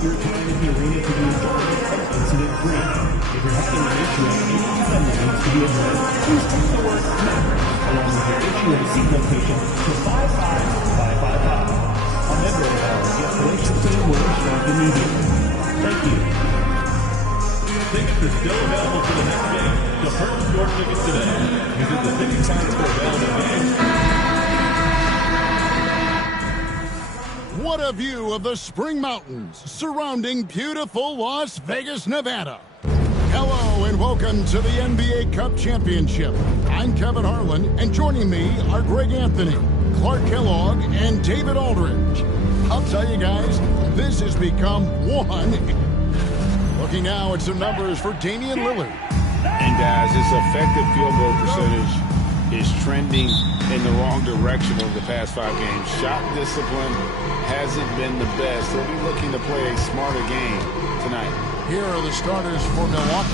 your time in the arena to be enjoyed and incident-free. If you're having an issue at any event that needs to be addressed, please text the word Mavericks along with your issue and seat location to 55555. A member of our guest relations team will respond immediately. Thank you. Tickets are still available for the next game. To purchase your tickets today, visit the ticket counter for available games. What a view of the Spring Mountains surrounding beautiful Las Vegas, Nevada. Hello and welcome to the NBA Cup Championship. I'm Kevin Harlan, and joining me are Greg Anthony, Clark Kellogg, and David Aldridge. I'll tell you guys, this has become one. Looking now at some numbers for Damian Lillard. And guys, his effective field goal percentage is trending in the wrong direction over the past 5 games. Shot discipline hasn't been the best. He'll be looking to play a smarter game tonight. Here are the starters for Milwaukee.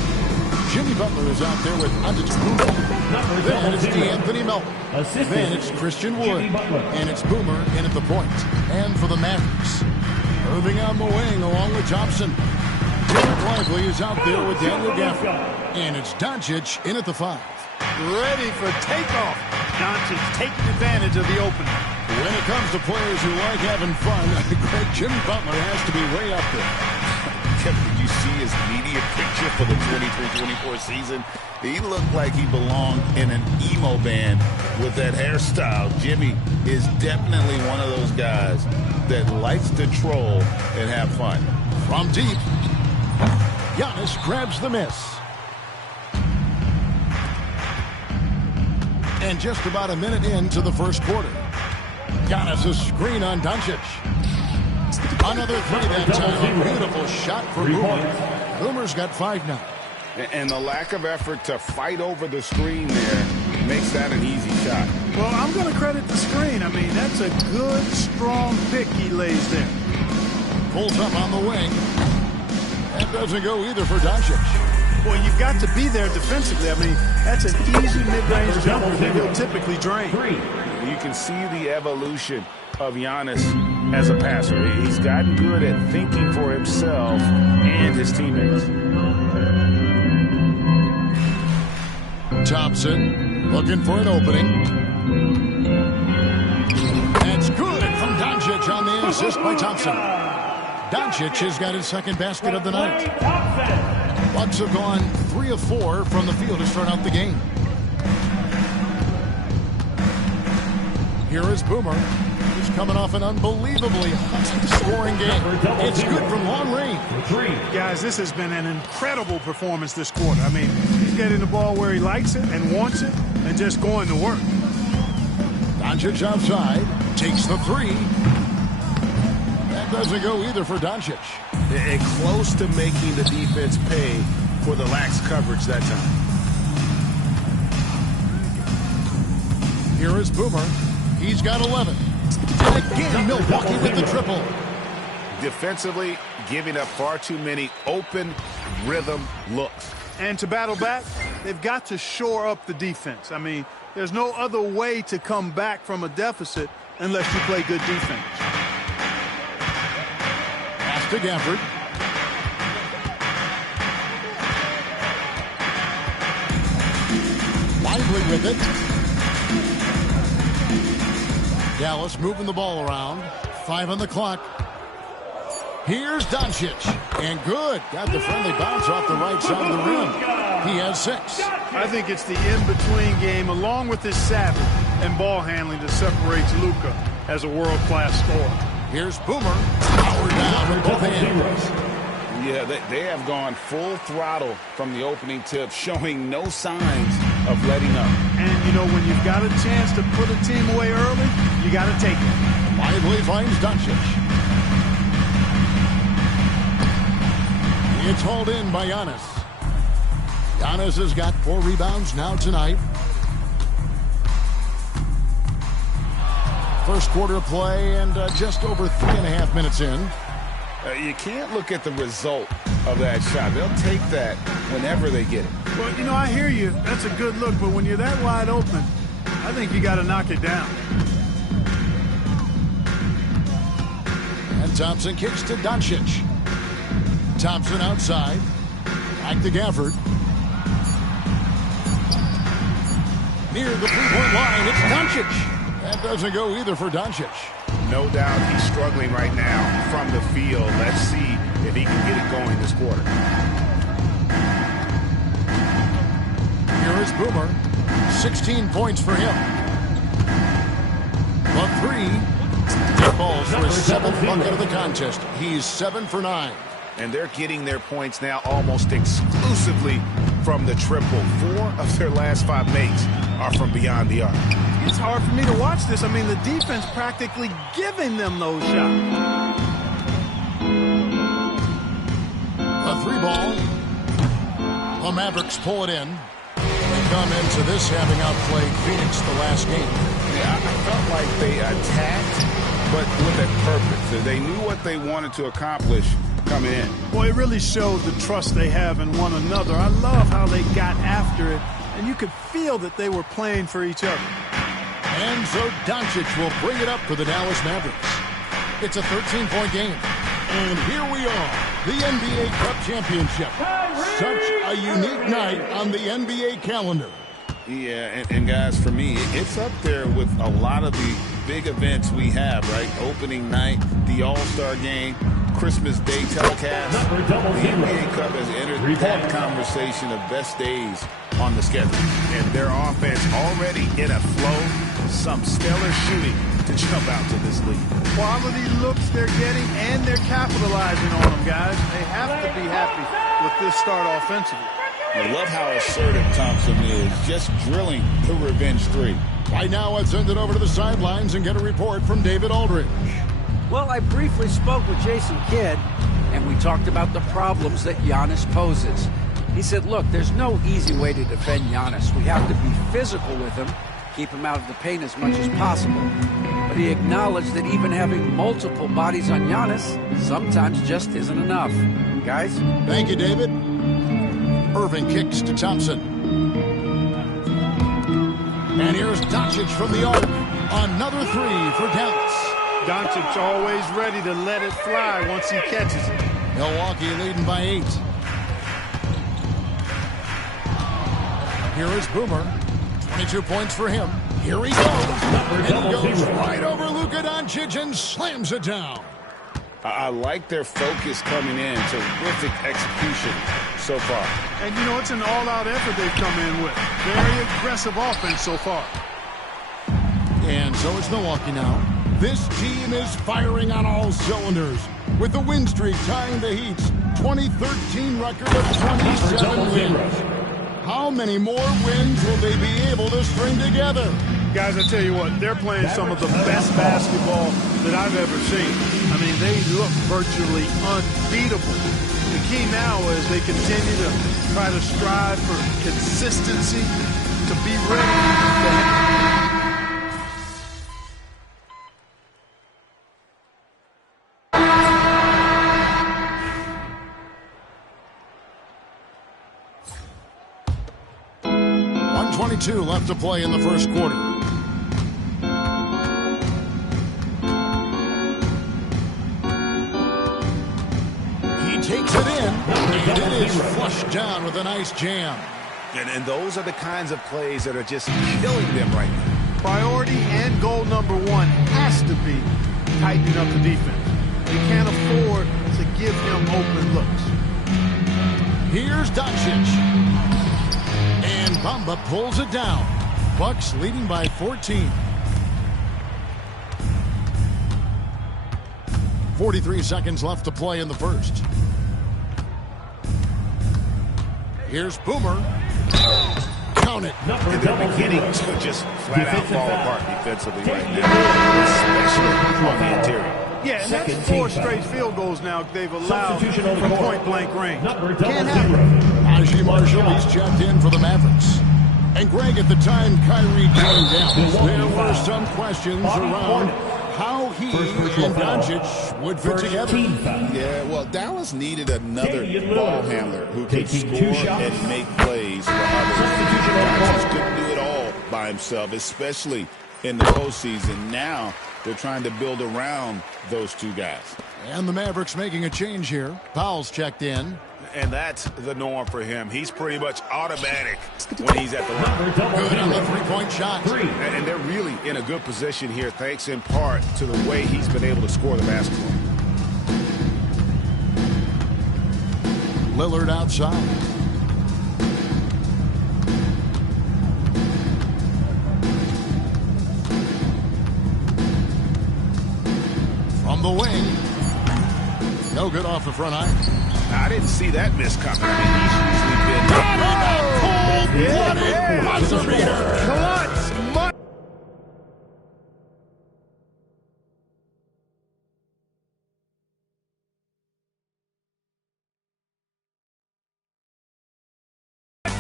Jimmy Butler is out there with Antetokounmpo. Then it's DeAnthony Melton. Then it's Christian Wood. And it's Boomer in at the point. And for the Mavericks, moving on the wing along with Thompson. Derek Lively is out there with Daniel Gafford. And it's Doncic in at the 5. Ready for takeoff. Doncic taking advantage of the opening. When it comes to players who like having fun, Greg, Jimmy Butler has to be way up there. Kevin, did you see his media picture for the 23-24 season? He looked like he belonged in an emo band with that hairstyle. Jimmy is definitely one of those guys that likes to troll and have fun. From deep, Giannis grabs the miss. And just about a minute into the first quarter. Giannis a screen on Doncic. Another three that time. A beautiful shot for Boomer. Boomer's got 5 now. And the lack of effort to fight over the screen there makes that an easy shot. Well, I'm going to credit the screen. I mean, that's a good, strong pick he lays there. Pulls up on the wing. That doesn't go either for Doncic. Well, you've got to be there defensively. I mean, that's an easy mid-range jumper that he'll typically drain. You can see the evolution of Giannis as a passer. He's gotten good at thinking for himself and his teammates. Thompson looking for an opening. That's good from Doncic on the assist by Thompson. Doncic has got his second basket of the night. Bucks have gone 3 of 4 from the field to start out the game. Here is Boomer. He's coming off an unbelievably high-scoring game. It's good from long range. Guys, this has been an incredible performance this quarter. I mean, he's getting the ball where he likes it and wants it and just going to work. Doncic outside. Takes the 3. That doesn't go either for Doncic. And close to making the defense pay for the lax coverage that time. Here is Boomer. He's got 11. And again, Milwaukee with the triple. Defensively, giving up far too many open rhythm looks. And to battle back, they've got to shore up the defense. I mean, there's no other way to come back from a deficit unless you play good defense. To Gafford. Lively with it. Dallas moving the ball around. 5 on the clock. Here's Doncic. And good. Got the friendly bounce off the right side of the rim. He has 6. I think it's the in-between game along with his savvy and ball handling that separates Luka as a world-class scorer. Here's Boomer. Power down with both hands. Yeah, they have gone full throttle from the opening tip, showing no signs of letting up. And, you know, when you've got a chance to put a team away early, you got to take it. Lively finds Doncic. It's hauled in by Giannis. Giannis has got 4 rebounds now tonight. First quarter play and just over 3.5 minutes in. You can't look at the result of that shot. They'll take that whenever they get it. Well, you know, I hear you. That's a good look, but when you're that wide open, I think you got to knock it down. And Thompson kicks to Doncic. Thompson outside. Back to Gafford. Near the three-point line, it's Doncic. That doesn't go either for Doncic. No doubt he's struggling right now from the field. Let's see if he can get it going this quarter. Here is Boomer. 16 points for him. The three. Falls for his seventh bucket of the contest. He's 7 for 9. And they're getting their points now almost exclusively from the triple. 4 of their last 5 makes are from beyond the arc. It's hard for me to watch this. I mean, the defense practically giving them those shots. A 3-ball. The Mavericks pull it in. They come into this having outplayed Phoenix the last game. Yeah, I felt like they attacked, but with a purpose. They knew what they wanted to accomplish coming in. Well, it really showed the trust they have in one another. I love how they got after it, and you could feel that they were playing for each other. And so Doncic will bring it up for the Dallas Mavericks. It's a 13-point game. And here we are, the NBA Cup Championship. Such a unique night on the NBA calendar. Yeah, and guys, for me, it's up there with a lot of the big events we have, right? Opening night, the All-Star Game, Christmas Day telecast. The NBA Cup has entered that conversation of best days on the schedule. And their offense already in a flow. Some stellar shooting to jump out to this league. Quality looks they're getting, and they're capitalizing on them, guys. They have to be happy with this start offensively. I love how assertive Thompson is, just drilling the revenge three. Right now, let's send it over to the sidelines and get a report from David Aldridge. Well, I briefly spoke with Jason Kidd, and we talked about the problems that Giannis poses. He said, look, there's no easy way to defend Giannis. We have to be physical with him, keep him out of the paint as much as possible. But he acknowledged that even having multiple bodies on Giannis sometimes just isn't enough. Guys? Thank you, David. Irving kicks to Thompson. And here's Doncic from the arc. Another three for Dallas. Doncic always ready to let it fly once he catches it. Milwaukee leading by 8. Here is Boomer. 22 points for him. Here he goes. And he goes right over Luka Doncic and slams it down. I like their focus coming in. Terrific execution so far. And, you know, it's an all-out effort they've come in with. Very aggressive offense so far. And so it's Milwaukee now. This team is firing on all cylinders, with the win streak tying the Heat's 2013 record of 27 wins. How many more wins will they be able to string together? Guys, I tell you what, they're playing some of the best basketball that I've ever seen. I mean, they look virtually unbeatable. The key now is they continue to try to strive for consistency, to be ready to 1:22 left to play in the first quarter. He takes it in, and it is flushed down with a nice jam. And those are the kinds of plays that are just killing them right now. priority and goal number 1 has to be tightening up the defense. They can't afford to give him open looks. Here's Doncic. And Bamba pulls it down. Bucks leading by 14. 43 seconds left to play in the first. Here's Boomer. Count it. And they're beginning to just flat out fall apart defensively right now, especially on the interior. Yeah, and that's 4 straight field goals now they've allowed from point-blank range. Can't happen. Najee Marshall, he's checked in for the Mavericks. And Greg, at the time Kyrie came down, there were some questions around how he and Doncic would fit together. Yeah, well, Dallas needed another ball handler who could score and make plays for others. Doncic couldn't do it all by himself, especially in the postseason. Now They're trying to build around those two guys. And the Mavericks making a change here. Powell's checked in. And that's the norm for him. He's pretty much automatic when he's at the line. Good on the three-point shot. And they're really in a good position here, thanks in part to the way he's been able to score the basketball. Lillard outside. From the wing. No good off the front iron. I didn't see that miss coming. I mean, he's usually been...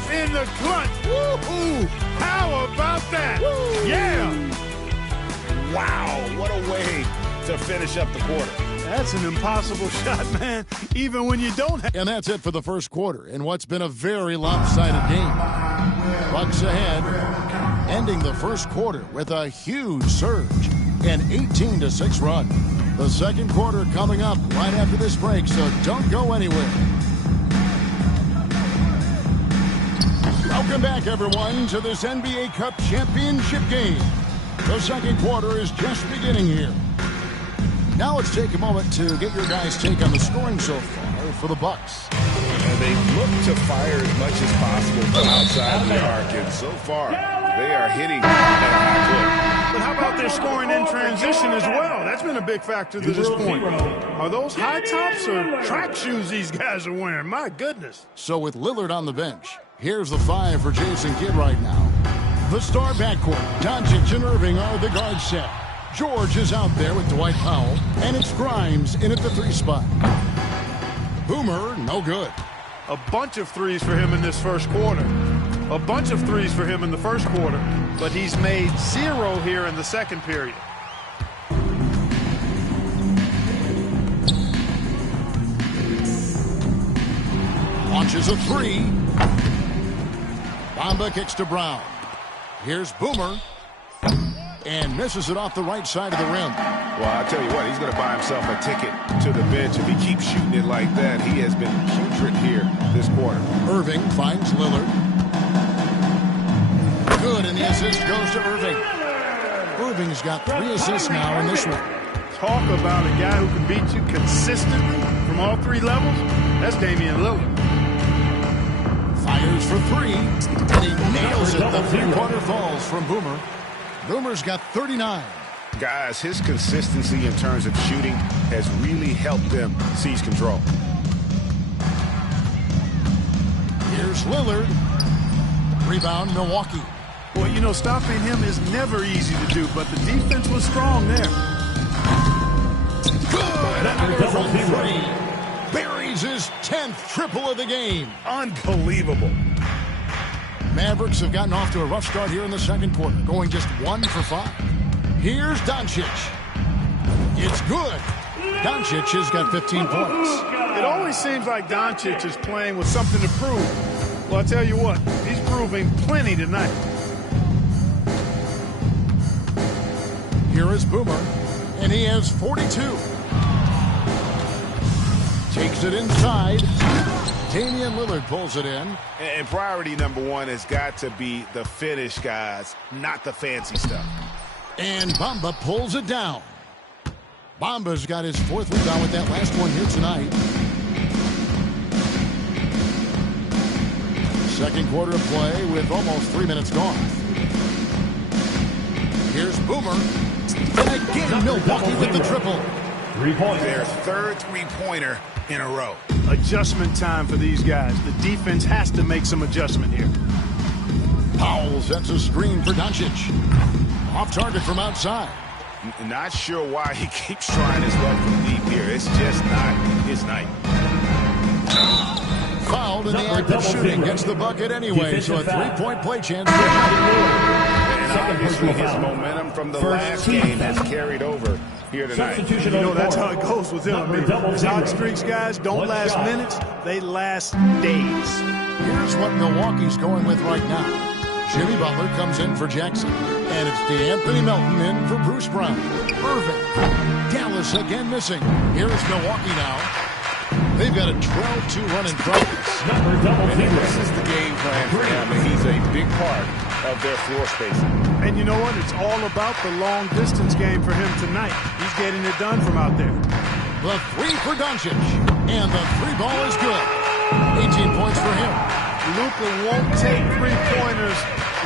In the clutch. Woo-hoo! How about that? Woo! Yeah! Wow, what a way to finish up the quarter. That's an impossible shot, man, even when you don't have... And that's it for the first quarter in what's been a very lopsided game. Bucks ahead, ending the first quarter with a huge surge, an 18-6 run. The second quarter coming up right after this break, so don't go anywhere. Welcome back, everyone, to this NBA Cup championship game. The second quarter is just beginning here. Now let's take a moment to get your guys' take on the scoring so far for the Bucks. And they look to fire as much as possible from outside the arc, and so far they are hitting at a high clip. But how about their scoring in transition as well? That's been a big factor to this point. Are those high tops or track shoes these guys are wearing? My goodness. So with Lillard on the bench, here's the five for Jason Kidd right now. The star backcourt, Doncic and Irving are the guard set. George is out there with Dwight Powell, and it's Grimes in at the 3 spot. Boomer, no good. A bunch of threes for him in this first quarter. A bunch of threes for him in the first quarter, but he's made 0 here in the second period. Launches a 3. Bamba kicks to Brown. Here's Boomer. And misses it off the right side of the rim. Well, I'll tell you what, he's going to buy himself a ticket to the bench. If he keeps shooting it like that, he has been putrid here this quarter. Irving finds Lillard. Good, and the assist goes to Irving. Irving's got 3 assists now in this one. Talk about a guy who can beat you consistently from all 3 levels. That's Damian Lillard. Fires for 3, and he nails it. The three-pointer falls from Boomer. Boomer's got 39. Guys, his consistency in terms of shooting has really helped them seize control. Here's Lillard. Rebound, Milwaukee. Well, you know, stopping him is never easy to do, but the defense was strong there. Good. Another from 3. Buries his 10th triple of the game. Unbelievable. Mavericks have gotten off to a rough start here in the second quarter, going just 1 for 5. Here's Doncic. It's good. Doncic has got 15 points. It always seems like Doncic is playing with something to prove. Well, I'll tell you what, he's proving plenty tonight. Here is Boomer, and he has 42. Takes it inside. Damian Lillard pulls it in. And priority number 1 has got to be the finish, guys, not the fancy stuff. And Bamba pulls it down. Bamba's got his 4th rebound with that last one here tonight. Second quarter of play with almost 3 minutes gone. Here's Boomer. And again, Milwaukee with the triple. 3-pointer. Their 3rd 3-pointer in a row. Adjustment time for these guys. The defense has to make some adjustment here. Powell sets a screen for Doncic. Off target from outside. Not sure why he keeps trying his luck from deep here. It's just not his night. Fouled in the act of shooting. Gets the bucket anyway, so a 3-point play chance. And obviously his momentum from the last game has carried over here tonight. You know, that's how it goes with him. I mean, these hot streaks, guys, don't last minutes. They last days. Here's what Milwaukee's going with right now. Jimmy Butler comes in for Jackson. And it's DeAnthony Melton in for Bruce Brown. Irving. Dallas again missing. Here's Milwaukee now. They've got a 12-2 run in progress. This is the game plan for him, and he's a big part of their floor spacing. And you know what? It's all about the long distance game for him tonight. He's getting it done from out there. The three for Doncic. And the three ball is good. 18 points for him. Luka won't take three-pointers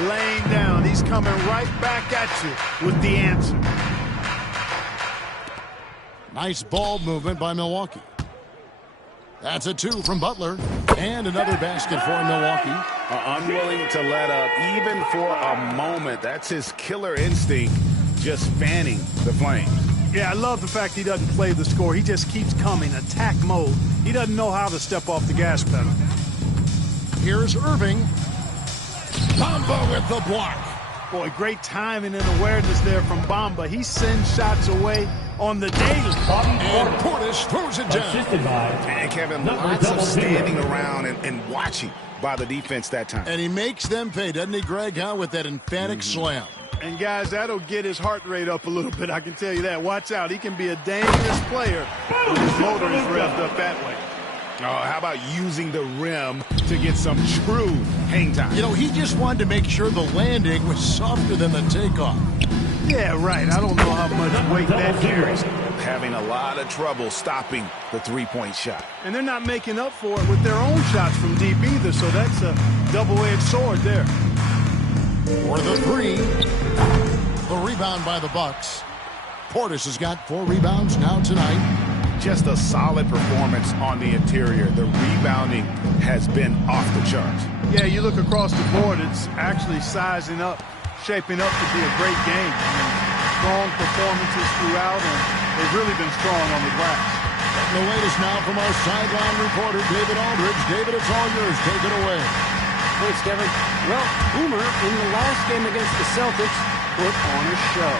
laying down. He's coming right back at you with the answer. Nice ball movement by Milwaukee. That's a 2 from Butler. And another basket for Milwaukee. Unwilling to let up even for a moment. That's his killer instinct, just fanning the flames. Yeah, I love the fact he doesn't play the score. He just keeps coming, attack mode. He doesn't know how to step off the gas pedal. Here's Irving. Bamba with the block. Boy, great timing and awareness there from Bamba. He sends shots away on the daily. And Portis throws it down. And Kevin, lots of standing around and watching by the defense that time. And he makes them pay, doesn't he, Greg, with that emphatic slam. And, guys, that'll get his heart rate up a little bit, I can tell you that. Watch out. He can be a dangerous player when his motor is revved up that way. Oh, how about using the rim to get some true hang time? You know, he just wanted to make sure the landing was softer than the takeoff. Yeah, right. I don't know how much weight that carries. Having a lot of trouble stopping the three-point shot. And they're not making up for it with their own shots from deep either, so that's a double-edged sword there. For the three. The rebound by the Bucks. Portis has got 4 rebounds now tonight. Just a solid performance on the interior. The rebounding has been off the charts. Yeah, you look across the board, it's actually sizing up, shaping up to be a great game. I mean, strong performances throughout, and they've really been strong on the glass. And the latest now from our sideline reporter, David Aldridge. David, it's all yours. Take it away. Thanks, Kevin. Well, Boomer, in the last game against the Celtics, put on a show.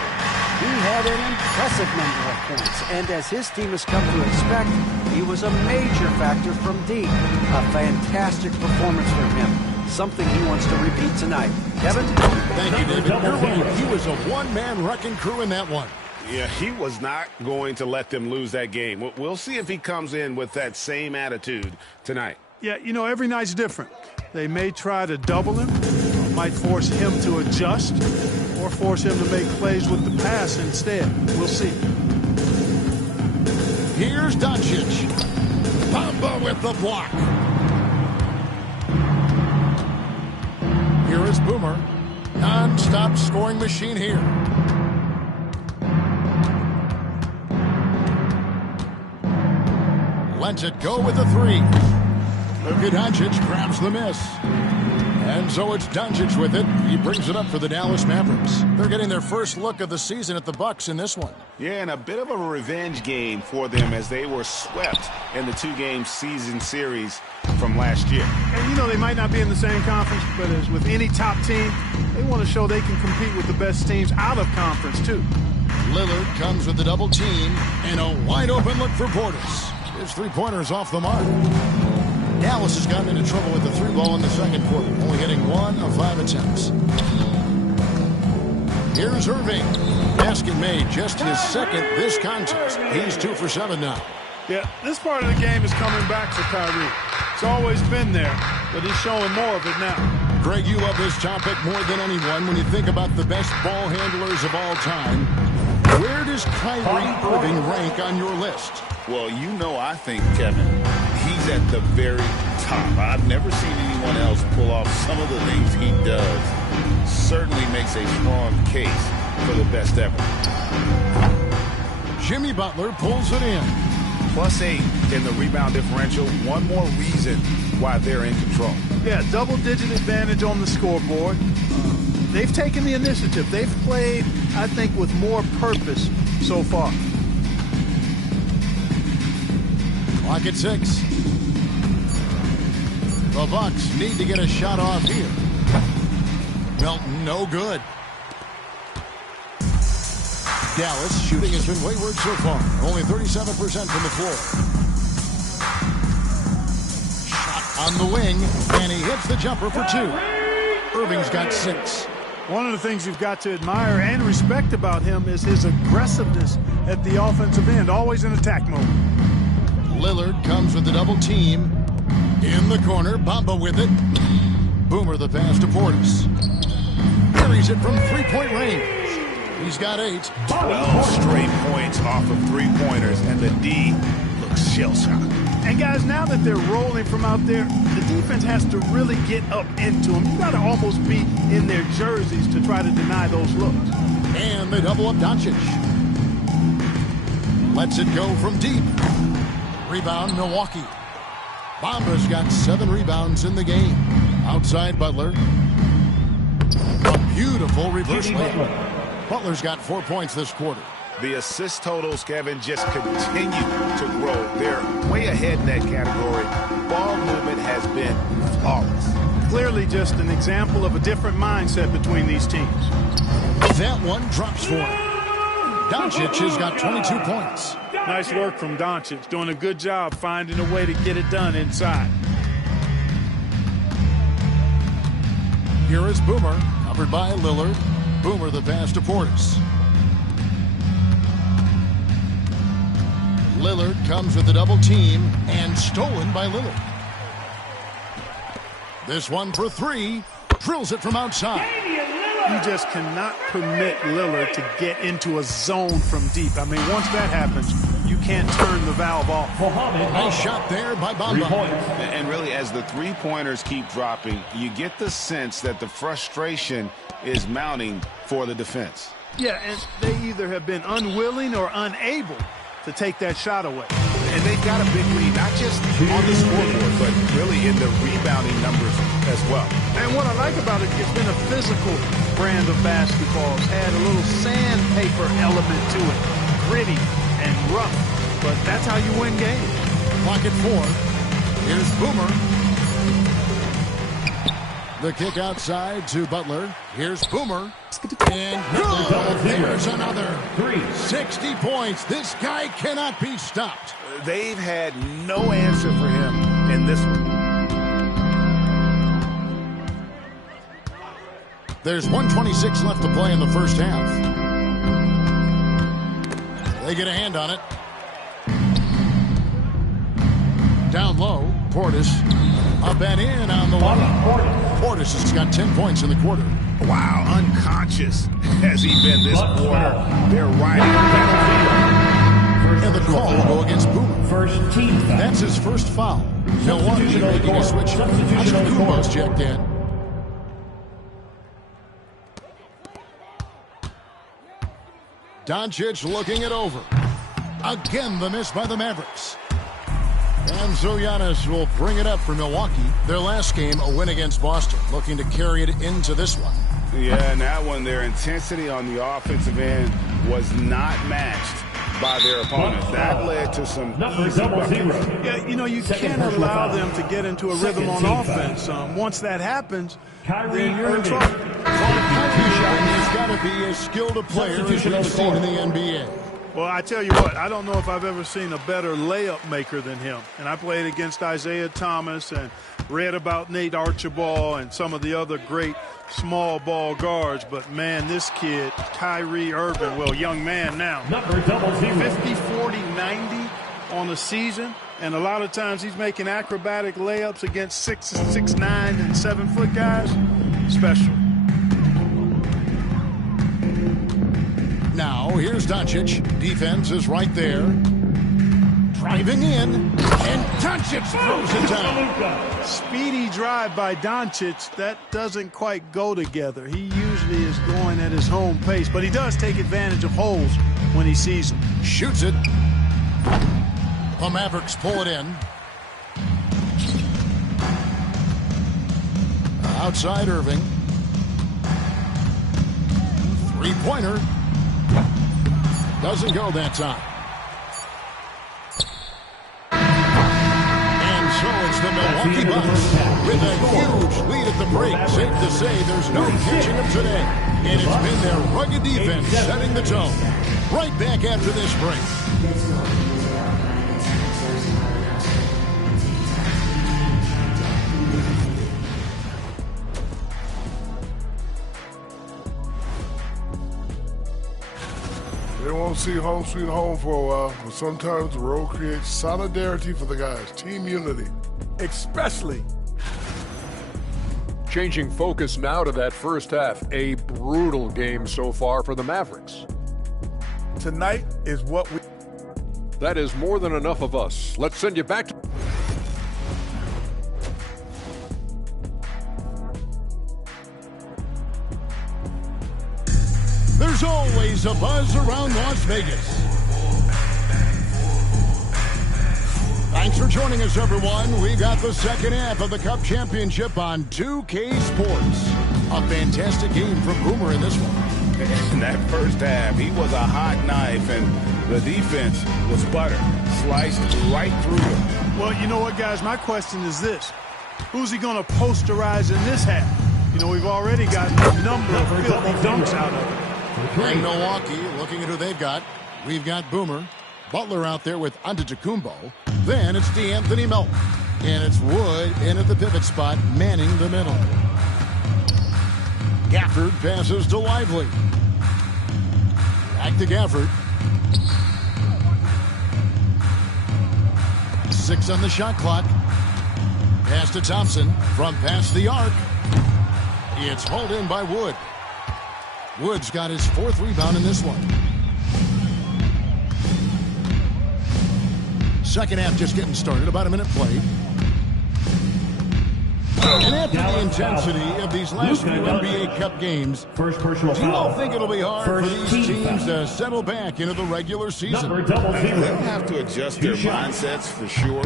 He had an impressive number of points, and as his team has come to expect, he was a major factor from deep. A fantastic performance from him. Something he wants to repeat tonight. Kevin? Thank you, David. You're right. He was a one-man wrecking crew in that one. Yeah, he was not going to let them lose that game. We'll see if he comes in with that same attitude tonight. Yeah, you know, every night's different. They may try to double him, might force him to adjust, or force him to make plays with the pass instead. We'll see. Here's Doncic. Bamba with the block. Here is Boomer. Non-stop scoring machine here. Lets it go with the three. Luka Doncic grabs the miss. And so it's Doncic with it. He brings it up for the Dallas Mavericks. They're getting their first look of the season at the Bucks in this one. Yeah, and a bit of a revenge game for them as they were swept in the 2-game season series from last year. And, you know, they might not be in the same conference, but as with any top team, they want to show they can compete with the best teams out of conference, too. Lillard comes with the double team and a wide-open look for Portis. His three-pointer's off the mark. Dallas has gotten into trouble with the three ball in the second quarter, only hitting 1 of 5 attempts. Here's Irving. Basket made, just his second this contest. He's 2 for 7 now. Yeah, this part of the game is coming back for Kyrie. It's always been there, but he's showing more of it now. Greg, you love this topic more than anyone. When you think about the best ball handlers of all time, where does Kyrie Irving rank on your list? Well, you know, I think, Kevin, he's at the very top. I've never seen anyone else pull off some of the things he does. Certainly makes a strong case for the best ever. Jimmy Butler pulls it in. +8 in the rebound differential. One more reason why they're in control. Yeah, double-digit advantage on the scoreboard. They've taken the initiative. They've played, I think, with more purpose so far. Clock at 6. The Bucks need to get a shot off here. Melton, no good. Dallas shooting has been wayward so far. Only 37% from the floor. Shot on the wing, and he hits the jumper for 2. Irving's got 6. One of the things you've got to admire and respect about him is his aggressiveness at the offensive end, always in attack mode. Lillard comes with the double team. In the corner, Bamba with it. Boomer the pass to Portis. Carries it from three-point range. He's got 8. 12 straight points off of three-pointers, and the D looks shell-shocked. And guys, now that they're rolling from out there, the defense has to really get up into them. You got to almost be in their jerseys to try to deny those looks. And they double up Doncic. Lets it go from deep. Rebound, Milwaukee. Bamba's got 7 rebounds in the game. Outside Butler. A beautiful reverse layup. Butler's got 4 points this quarter. The assist totals, Kevin, just continue to grow. They're way ahead in that category. Ball movement has been flawless. Clearly just an example of a different mindset between these teams. That one drops for him. Doncic has got 22 points. Nice work from Doncic, doing a good job finding a way to get it done inside. Here is Boomer, covered by Lillard. Boomer the pass to Portis. Lillard comes with the double team and stolen by Lillard. This one for 3. Drills it from outside. You just cannot permit Lillard to get into a zone from deep. I mean, once that happens, you can't turn the valve off. Nice shot there by Bamba. And really, as the three-pointers keep dropping, you get the sense that the frustration is mounting for the defense. Yeah, and they either have been unwilling or unable to take that shot away. And they've got a big lead, not just on the scoreboard, but really in the rebounding numbers as well. And what I like about it, it's been a physical brand of basketball. It's had a little sandpaper element to it, gritty and rough. But that's how you win games. Pocket 4. Here's Boomer. The kick outside to Butler. Here's Boomer. And good. There's another. 60 points. This guy cannot be stopped. They've had no answer for him in this one. There's 1:26 left to play in the first half. They get a hand on it. Down low, Portis. Up and in on the line. Portis has got 10 points in the quarter. Wow, unconscious has he been this quarter. They're riding back. And the call will go against Boomer. First team foul. That's his first foul. Milwaukee making a switch. Antetokounmpo's checked in. Doncic looking it over. Again, the miss by the Mavericks. And so Giannis will bring it up for Milwaukee. Their last game, a win against Boston, looking to carry it into this one. Yeah, and that one, their intensity on the offensive end was not matched by their opponents. That led to some easy buckets. Yeah, you know, you can't allow them to get into a rhythm on offense. Once that happens, then you're in trouble. He's got to be as skilled a player as we've seen in the NBA. Well, I tell you what, I don't know if I've ever seen a better layup maker than him. And I played against Isaiah Thomas and read about Nate Archibald and some of the other great small ball guards. But, man, this kid, Kyrie Irving, well, young man now. 50, 40, 90 on a season. And a lot of times he's making acrobatic layups against 6'9", and 7-foot guys. Special. Now, here's Doncic. Defense is right there. Driving in, and Doncic throws it down. Speedy drive by Doncic. That doesn't quite go together. He usually is going at his home pace, but he does take advantage of holes when he sees them. Shoots it. The Mavericks pull it in. Outside Irving. Three-pointer. Doesn't go that time. And so it's the Milwaukee Bucks with a huge lead at the break. Safe to say there's no catching them today. And it's been their rugged defense setting the tone. Right back after this break. don't see home sweet home for a while, but sometimes the road creates solidarity for the guys, team unity. Especially. Changing focus now to that first half. A brutal game so far for the Mavericks. Tonight is what we... That is more than enough of us. Let's send you back to... There's always a buzz around Las Vegas. Thanks for joining us, everyone. We got the second half of the Cup Championship on 2K Sports. A fantastic game from Boomer in this one. In that first half, he was a hot knife, and the defense was butter, sliced right through him. Well, you know what, guys? My question is this. Who's he going to posterize in this half? You know, we've already gotten a number of filthy dunks out of it. And Milwaukee, looking at who they've got, we've got Boomer, Butler out there with Antetokounmpo. Then it's DeAnthony Melton. And it's Wood in at the pivot spot, manning the middle. Gafford passes to Lively. Back to Gafford. 6 on the shot clock. Pass to Thompson from past the arc. It's hauled in by Wood. Wood's got his 4th rebound in this one. Second half just getting started. About a minute played. And after the intensity of these last few NBA Cup games, First personal do you all foul. think it'll be hard for First these team teams foul. to settle back into the regular season? Number double zero. They'll have to adjust their mindsets for sure.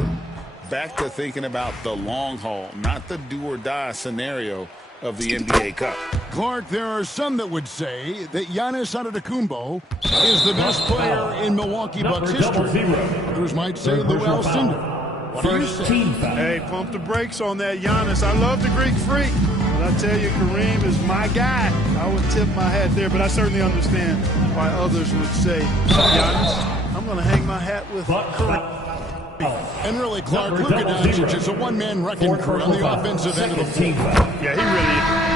Back to thinking about the long haul, not the do-or-die scenario of the NBA Cup. Clark, there are some that would say that Giannis Antetokounmpo is the best player in Milwaukee Bucks history. Others might say Lou Alcindor. What do you say? Team foul. Hey, pump the brakes on that, Giannis. I love the Greek Freak, but I tell you, Kareem is my guy. I would tip my hat there, but I certainly understand why others would say, Giannis, I'm going to hang my hat with Kareem. And really, Clark, Luka Doncic is a one-man wrecking crew on the offensive end of the floor. Yeah, he really is.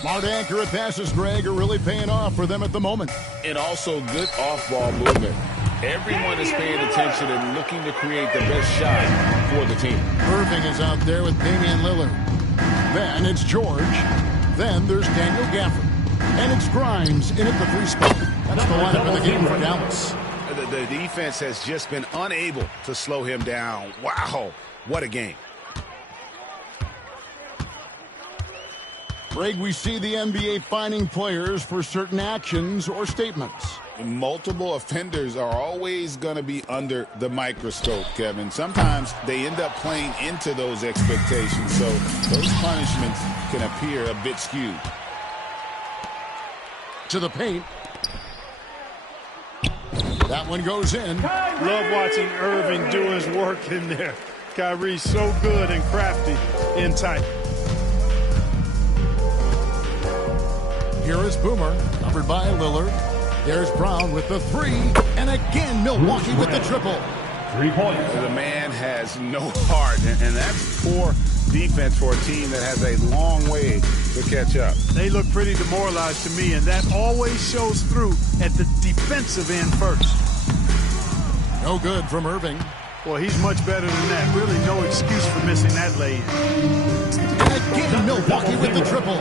Smart, accurate passes, Greg, are really paying off for them at the moment. And also good off-ball movement. Everyone is paying attention and looking to create the best shot for the team. Irving is out there with Damian Lillard. Then it's George. Then there's Daniel Gafford. And it's Grimes in at the 3 spot. That's the lineup in the game for Dallas. The defense has just been unable to slow him down. Wow, what a game. Greg, we see the NBA fining players for certain actions or statements. Multiple offenders are always going to be under the microscope, Kevin. Sometimes they end up playing into those expectations, so those punishments can appear a bit skewed. To the paint. That one goes in. Love watching Irving do his work in there. Kyrie's so good and crafty in tight. Here is Boomer, covered by Lillard. There's Brown with the 3. And again, Milwaukee with the triple. 3 points. The man has no heart, and that's poor defense for a team that has a long way to catch up. They look pretty demoralized to me, and that always shows through at the defensive end first. No good from Irving. Well, he's much better than that. Really no excuse for missing that lay-in. And again, Milwaukee with the triple.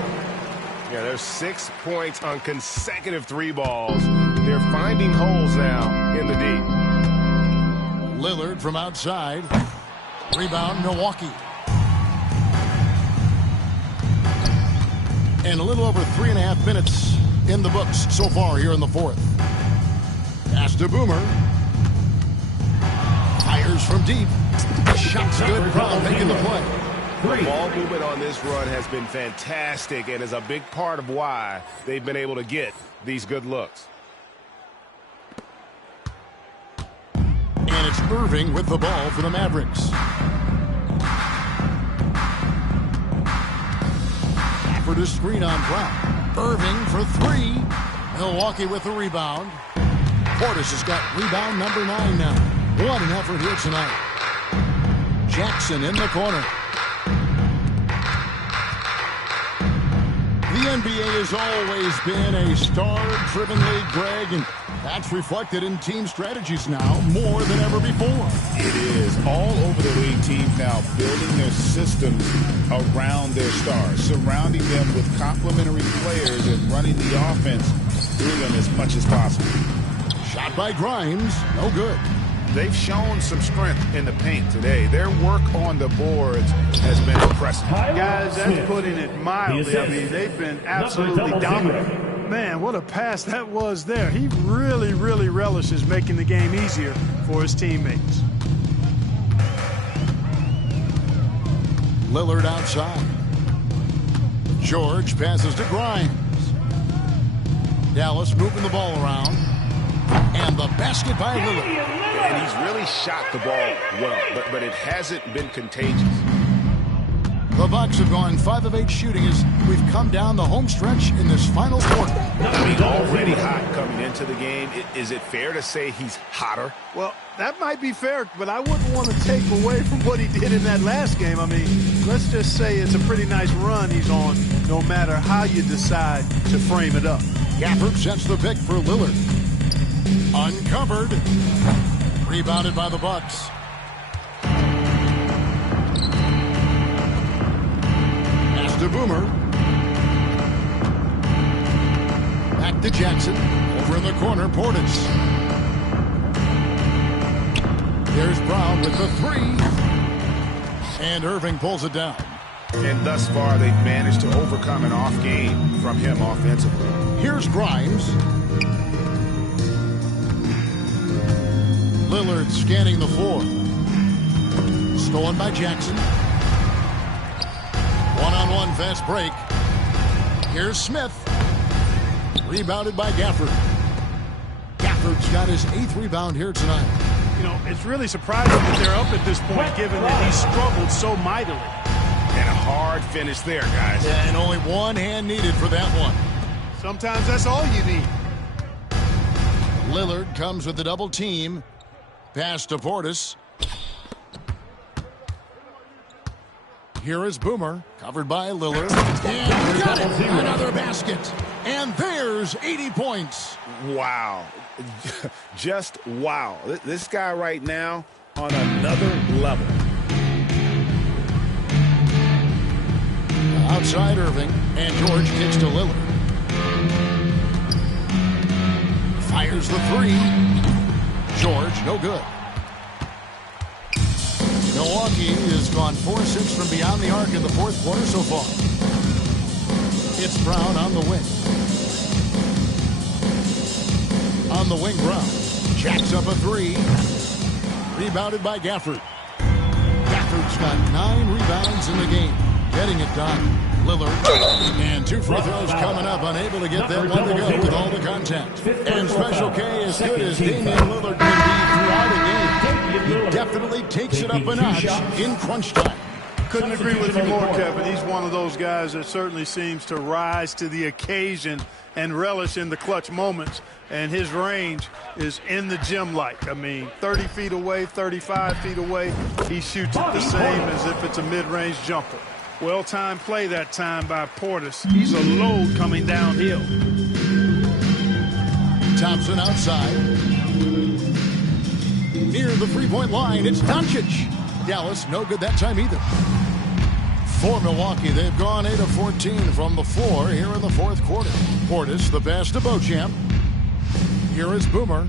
Yeah, there's 6 points on consecutive 3 balls. They're finding holes now in the D. Lillard from outside. Rebound, Milwaukee. And a little over 3.5 minutes in the books so far here in the 4th. Pass to Boomer. Fires from deep. Shot's good. Brown making the play. The ball movement on this run has been fantastic and is a big part of why they've been able to get these good looks. And it's Irving with the ball for the Mavericks. Offered a screen on Brown. Irving for 3. Milwaukee with the rebound. Portis has got rebound number 9 now. What an effort here tonight. Jackson in the corner. The NBA has always been a star-driven league, Greg, and that's reflected in team strategies now more than ever before. It is. All over the league, teams now building their systems around their stars, surrounding them with complementary players and running the offense through them as much as possible. Shot by Grimes, no good. They've shown some strength in the paint today. Their work on the boards has been impressive. Guys, that's putting it mildly. I mean, they've been absolutely dominant. Man, what a pass that was there. He really, really relishes making the game easier for his teammates. Lillard outside. George passes to Grimes. Dallas moving the ball around. And the basket by Lillard. And he's really shot the ball well, but it hasn't been contagious. The Bucks have gone 5 of 8 shooting as we've come down the home stretch in this final quarter. I mean, already hot coming into the game. Is it fair to say he's hotter? Well, that might be fair, but I wouldn't want to take away from what he did in that last game. I mean, let's just say it's a pretty nice run he's on, no matter how you decide to frame it up. Gafford sets the pick for Lillard. Uncovered. Rebounded by the Bucks. Pass to Boomer. Back to Jackson. Over in the corner, Portis. There's Brown with the 3. And Irving pulls it down. And thus far, they've managed to overcome an off game from him offensively. Here's Grimes. Lillard scanning the floor. Stolen by Jackson. One-on-one fast break. Here's Smith. Rebounded by Gafford. Gafford's got his 8th rebound here tonight. You know, it's really surprising that they're up at this point, given that he struggled so mightily. And a hard finish there, guys. Yeah, and only one hand needed for that one. Sometimes that's all you need. Lillard comes with the double team. Pass to Portis. Here is Boomer, covered by Lillard. And he got it! Another basket. And there's 80 points. Wow. Just wow. This guy right now on another level. Outside Irving, and George kicks to Lillard. Fires the 3. George, no good. Milwaukee has gone 4-6 from beyond the arc in the 4th quarter so far. It's Brown on the wing. On the wing, Brown. Jacks up a 3. Rebounded by Gafford. Gafford's got 9 rebounds in the game. Getting it done. Lillard. And 2 free throws coming up. Unable to get that one to go with all the contact. And Special K, as good as Damian Lillard can be throughout a game, he definitely takes it up a notch in crunch time. Couldn't agree with you more, Kevin. He's one of those guys that certainly seems to rise to the occasion and relish in the clutch moments. And his range is in the gym-like. I mean, 30 feet away, 35 feet away, he shoots it the same as if it's a mid-range jumper. Well-timed play that time by Portis. He's a load coming downhill. Thompson outside. Near the three-point line, it's Doncic. Dallas, no good that time either. For Milwaukee, they've gone 8 of 14 from the floor here in the 4th quarter. Portis, the pass to Beauchamp. Here is Boomer.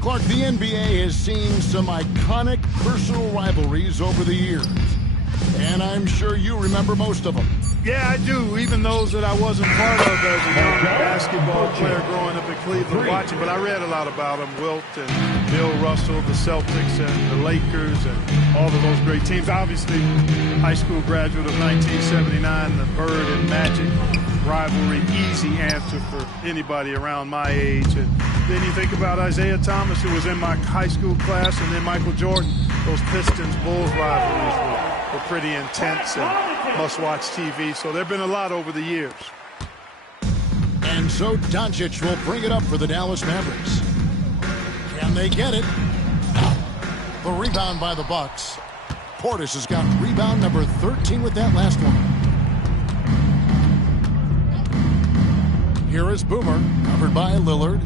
Clark, the NBA has seen some iconic personal rivalries over the years. And I'm sure you remember most of them. Yeah, I do, even those that I wasn't part of as a young basketball player growing up in Cleveland watching. But I read a lot about them, Wilt and Bill Russell, the Celtics and the Lakers and all of those great teams. Obviously, high school graduate of 1979, the Bird and Magic rivalry, easy answer for anybody around my age. And then you think about Isaiah Thomas, who was in my high school class, and then Michael Jordan. Those Pistons-Bulls rivalries were pretty intense and must-watch TV. So there have been a lot over the years. And so Doncic will bring it up for the Dallas Mavericks. Can they get it? The rebound by the Bucks. Portis has got rebound number 13 with that last one. Here is Boomer, covered by Lillard.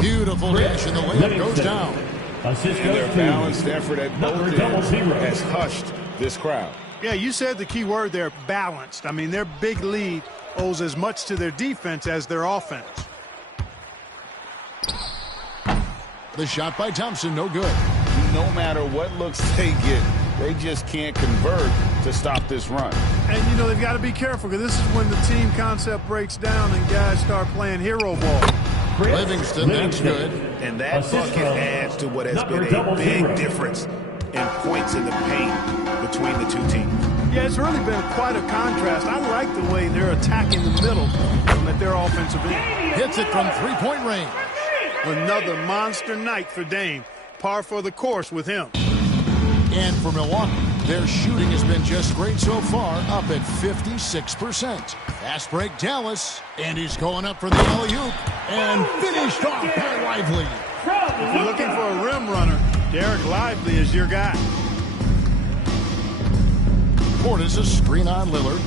Beautiful dash, and the layup goes down. And their balanced effort at both ends has hushed this crowd. Yeah, you said the key word there, balanced. I mean, their big lead owes as much to their defense as their offense. The shot by Thompson, no good. No matter what looks they get, they just can't convert to stop this run. And, you know, they've got to be careful because this is when the team concept breaks down and guys start playing hero ball. Livingston, that's good. And that bucket adds to what has been a big difference in points in the paint between the two teams. Yeah, it's really been quite a contrast. I like the way they're attacking the middle at their offensive end. Hits it from three-point range. Another monster night for Dame. Par for the course with him. And for Milwaukee, their shooting has been just great so far, up at 56%. Fast break Dallas, and he's going up for the alley-oop, and finished off by Lively. If you're looking for a rim runner, Derek Lively is your guy. Portis a screen on Lillard.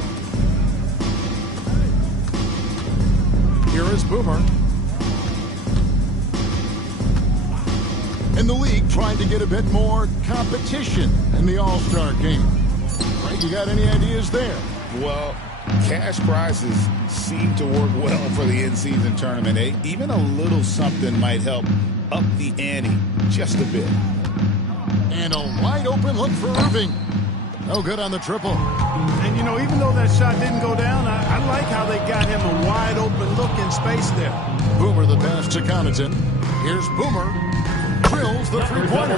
Here is Boomer. And the league trying to get a bit more competition in the All-Star game. Frank, you got any ideas there? Well, cash prizes seem to work well for the in-season tournament. Even a little something might help up the ante just a bit. And a wide-open look for Irving. No good on the triple. And, you know, even though that shot didn't go down, I like how they got him a wide-open look in space there. Boomer the pass to Connaughton. Here's Boomer. Drills the three-pointer.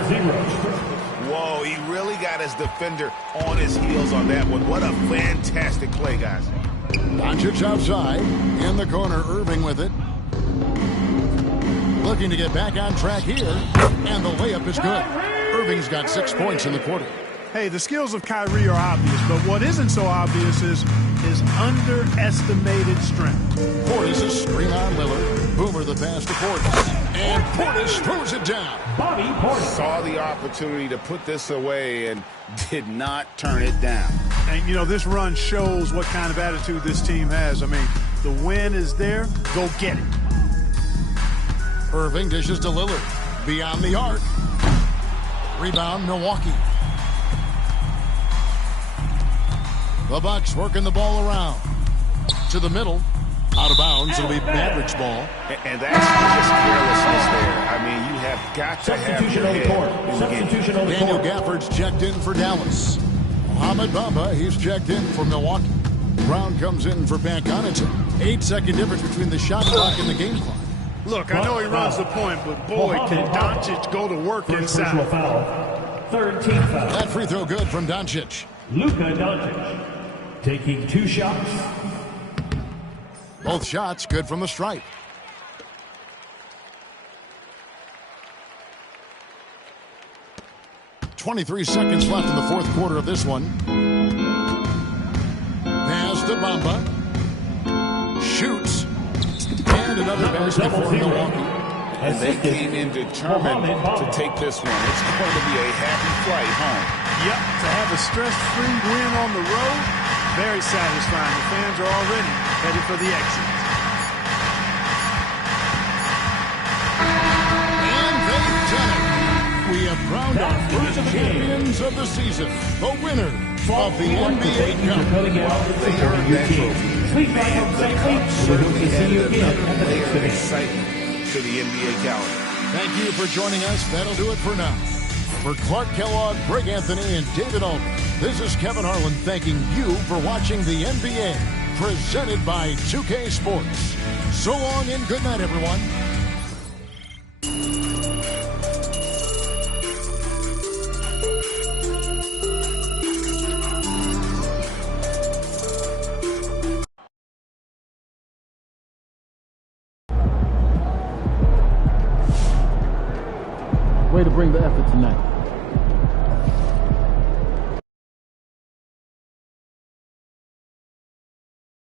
Whoa, he really got his defender on his heels on that one. What a fantastic play, guys. Doncic outside. In the corner, Irving with it. Looking to get back on track here. And the layup is good. Irving's got 6 points in the quarter. Hey, the skills of Kyrie are obvious, but what isn't so obvious is his underestimated strength. Portis a screen on Lillard. Boomer the pass to Portis. And Portis throws it down. Bobby Portis saw the opportunity to put this away and did not turn it down. And, you know, this run shows what kind of attitude this team has. I mean, the win is there. Go get it. Irving dishes to Lillard. Beyond the arc. Rebound, Milwaukee. The Bucks working the ball around. To the middle. Out of bounds. It'll be Mavericks ball. And that's just carelessness there. I mean, you have got to have your head in the game. Daniel Gafford's checked in for Dallas. Mohamed Bamba, he's checked in for Milwaukee. Brown comes in for Pat Connaughton. 8-second difference between the shot clock and the game clock. Look, I know he runs the point, but boy, can Doncic go to work inside. Third team foul. That free throw good from Doncic. Luka Doncic taking 2 shots. Both shots good from the stripe. .23 seconds left in the fourth quarter of this one. Pass to Bamba. Shoots. And another basket for Milwaukee. And they came in determined to take this one. It's going to be a happy flight home. Yep, to have a stress-free win on the road, very satisfying. The fans are already ready for the exit. And they've done it. We have crowned our first champions of the season, the winner of the NBA Cup. They earned that trophy. And the Cup certainly added another layer of excitement to the NBA calendar. Thank you for joining us. That'll do it for now. For Clark Kellogg, Greg Anthony, and David Aldridge, this is Kevin Harlan thanking you for watching the NBA, presented by 2K Sports. So long and good night, everyone. Way to bring the effort tonight.